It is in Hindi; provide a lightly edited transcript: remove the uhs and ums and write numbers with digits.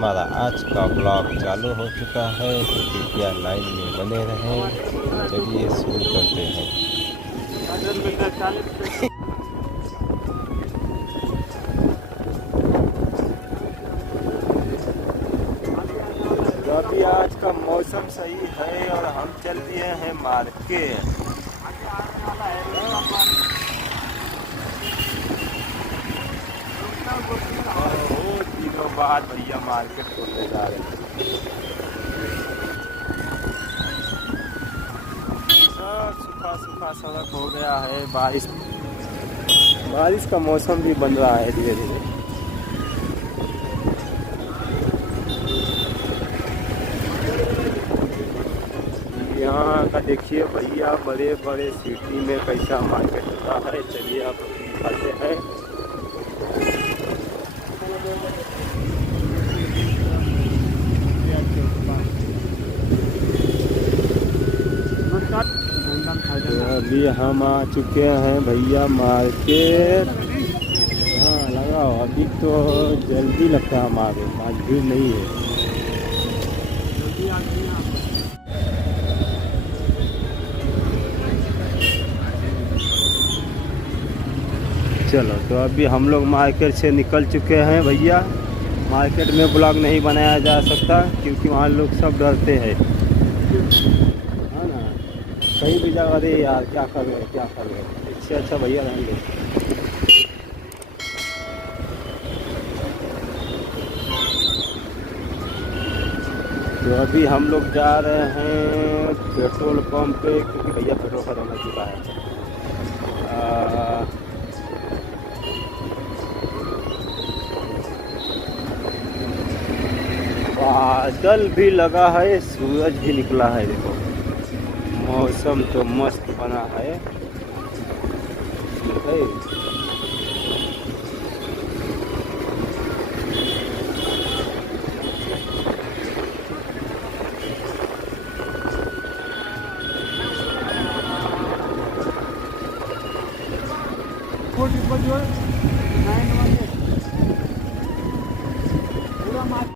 हमारा आज का ब्लॉग चालू हो चुका है, तो कृपया लाइन में बने रहें। चलिए शुरू करते हैं। तो अभी आज का मौसम सही है और हम चल दिए हैं मार्केट। बहुत दिनों बाद भैया मार्केट खोलने जा रहे हैं। सब सूखा सूखा सड़क हो गया है, बारिश का मौसम भी बन रहा है धीरे धीरे। यहाँ का देखिए भैया, बड़े बड़े सिटी में कैसा मार्केट होता है। चलिए आप दिखाते हैं। तो अभी हम आ चुके हैं भैया मार्केट। हाँ लगाओ, अभी तो जल्दी लगता है हमारे, आज भीड़ नहीं है। चलो, तो अभी हम लोग मार्केट से निकल चुके हैं भैया। मार्केट में ब्लॉग नहीं बनाया जा सकता क्योंकि वहाँ लोग सब डरते हैं, है ना। कहीं भी जाओ, अरे यार क्या कर रहे क्या कर रहे। इससे अच्छा भैया रहेंगे। तो अभी हम लोग जा रहे हैं पेट्रोल पंप पे क्योंकि भैया पेट्रोल खत्म हो चुका है। बादल भी लगा है, सूरज भी निकला है। देखो मौसम तो मस्त बना है।